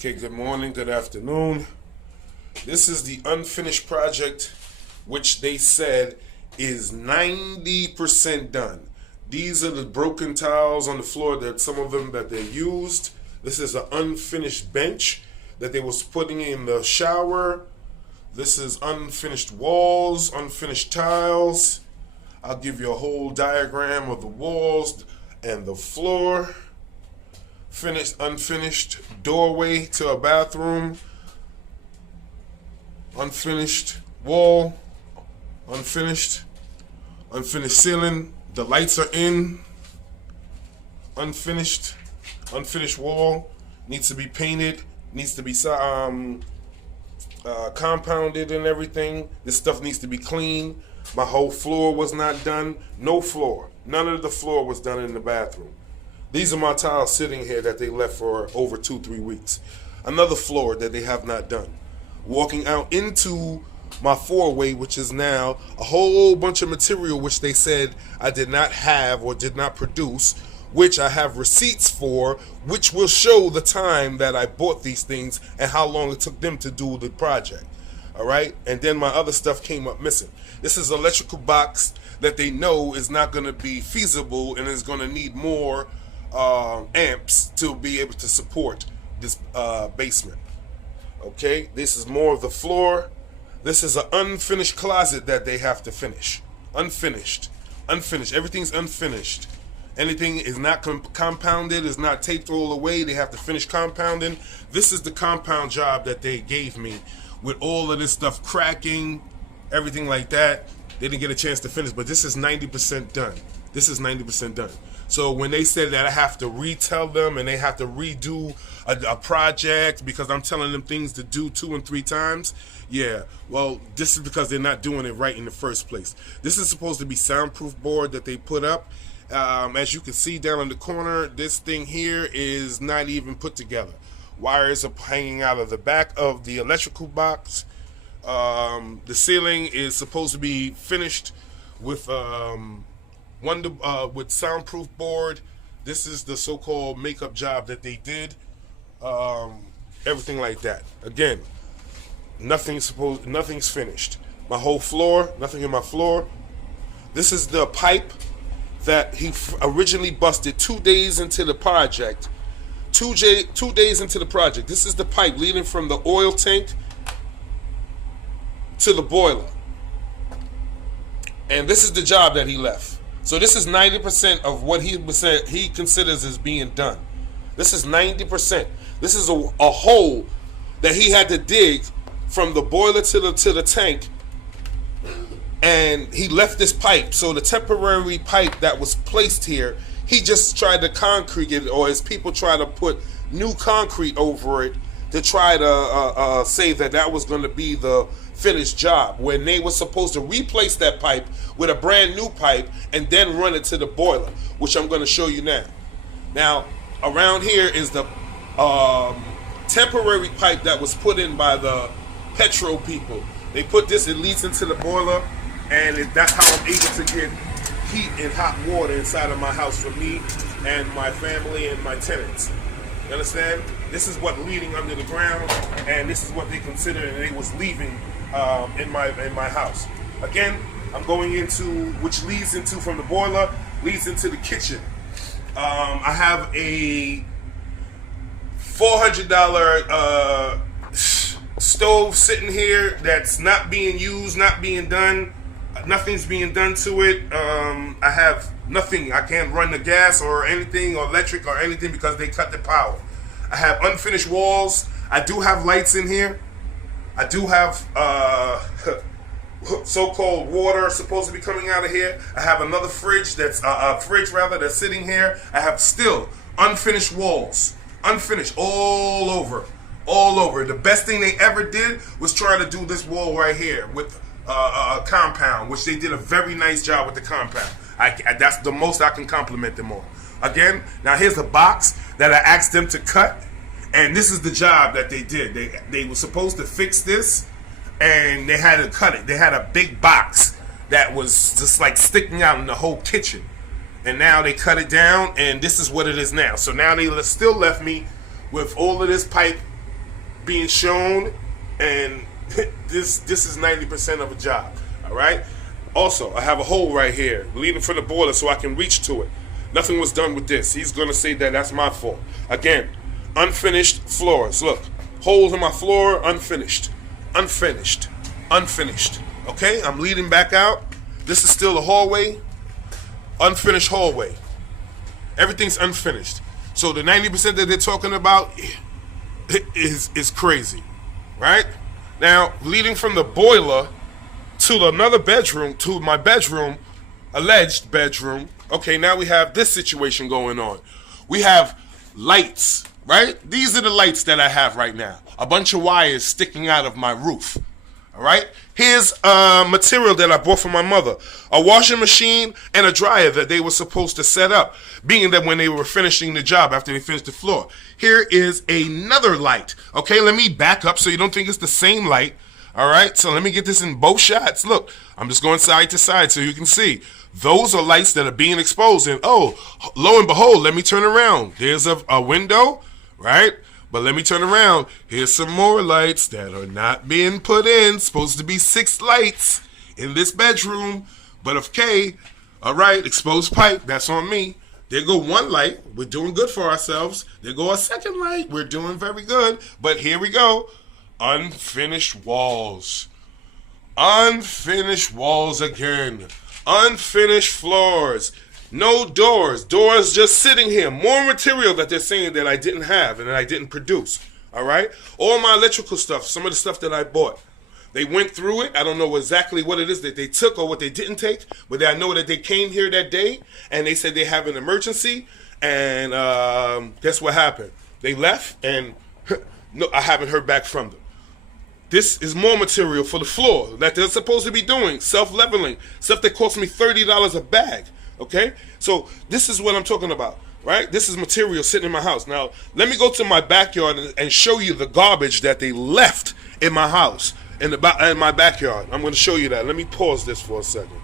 Okay, good morning, good afternoon. This is the unfinished project, which they said is 90% done. These are the broken tiles on the floor, that some of them that they used. This is an unfinished bench that they was putting in the shower. This is unfinished walls, unfinished tiles. I'll give you a whole diagram of the walls and the floor. Finished, unfinished doorway to a bathroom. Unfinished wall. Unfinished ceiling. The lights are in. Unfinished wall. Needs to be painted. Needs to be compounded and everything. This stuff needs to be clean. My whole floor was not done. No floor. None of the floor was done in the bathroom. These are my tiles sitting here that they left for over 2-3 weeks. Another floor that they have not done. Walking out into my four-way, which is now a whole bunch of material which they said I did not have or did not produce, which I have receipts for, which will show the time that I bought these things and how long it took them to do the project. All right, and then my other stuff came up missing. This is an electrical box that they know is not going to be feasible and is going to need more amps to be able to support this basement. Okay, this is more of the floor. This is an unfinished closet that they have to finish. Unfinished. Everything's unfinished. Anything is not compounded, is not taped all the way. They have to finish compounding. This is the compound job that they gave me, with all of this stuff cracking, everything like that. They didn't get a chance to finish, but this is 90% done. This is 90% done. So when they said that I have to retell them and they have to redo a project because I'm telling them things to do 2 and 3 times, yeah, well, this is because they're not doing it right in the first place. This is supposed to be soundproof board that they put up. As you can see down in the corner, this thing here is not even put together. Wires are hanging out of the back of the electrical box. The ceiling is supposed to be finished with with soundproof board. This is the so-called makeup job that they did. Everything like that. Again, nothing's finished. My whole floor, nothing in my floor. This is the pipe that he originally busted 2 days into the project. 2 days into the project. This is the pipe leading from the oil tank to the boiler. And this is the job that he left. So this is 90% of what he considers as being done. This is 90%. This is a hole that he had to dig from the boiler to the tank, and he left this pipe. So the temporary pipe that was placed here, he just tried to concrete it, or his people try to put new concrete over it to try to say that was going to be the finished job, when they were supposed to replace that pipe with a brand new pipe and then run it to the boiler, which I'm going to show you now. Now, around here is the temporary pipe that was put in by the Petro people. They put this, it leads into the boiler, and that's how I'm able to get heat and hot water inside of my house for me and my family and my tenants. You understand? This is what leading under the ground, and this is what they considered and they was leaving in my house. Again, I'm going into, which leads into, from the boiler, leads into the kitchen. I have a $400 stove sitting here that's not being used, not being done. Nothing's being done to it. I have nothing. I can't run the gas or anything, or electric or anything, because they cut the power. I have unfinished walls. I do have lights in here. I do have so-called water supposed to be coming out of here. I have another fridge that's that's sitting here. I have still unfinished walls, unfinished all over. The best thing they ever did was try to do this wall right here with a compound, which they did a very nice job with the compound. That's the most I can compliment them on. Again, now here's a box that I asked them to cut, and this is the job that they did. They were supposed to fix this, and they had to cut it. They had a big box that was just like sticking out in the whole kitchen, and now they cut it down, and this is what it is now. So now they still left me with all of this pipe being shown, and this is 90% of a job. All right. Also, I have a hole right here leading from the boiler so I can reach to it. Nothing was done with this. He's gonna say that that's my fault. Again, unfinished floors. Look, holes in my floor, unfinished, unfinished, unfinished. Okay, I'm leading back out. This is still a hallway, unfinished hallway. Everything's unfinished. So the 90% that they're talking about is crazy, right? Now, leading from the boiler to another bedroom, to my bedroom, alleged bedroom. Okay, now we have this situation going on. We have lights, right? These are the lights that I have right now. A bunch of wires sticking out of my roof. All right? Here's material that I bought for my mother. A washing machine and a dryer that they were supposed to set up, being that when they were finishing the job after they finished the floor. Here is another light. Okay, let me back up so you don't think it's the same light. All right, so let me get this in both shots. Look, I'm just going side to side so you can see. Those are lights that are being exposed. And oh, lo and behold, let me turn around. There's a window, right? But let me turn around. Here's some more lights that are not being put in. Supposed to be 6 lights in this bedroom. But okay, all right, exposed pipe, that's on me. There go one light. We're doing good for ourselves. There go a second light. We're doing very good. But here we go. Unfinished walls. Unfinished walls again. Unfinished floors. No doors. Doors just sitting here. More material that they're saying that I didn't have and that I didn't produce. All right? All my electrical stuff, some of the stuff that I bought. They went through it. I don't know exactly what it is that they took or what they didn't take, but I know that they came here that day and they said they have an emergency. And guess what happened? They left and no, I haven't heard back from them. This is more material for the floor that they're supposed to be doing, self-leveling, stuff that cost me $30 a bag, okay? So this is what I'm talking about, right? This is material sitting in my house. Now, let me go to my backyard and show you the garbage that they left in my house, in my backyard. I'm going to show you that. Let me pause this for a second.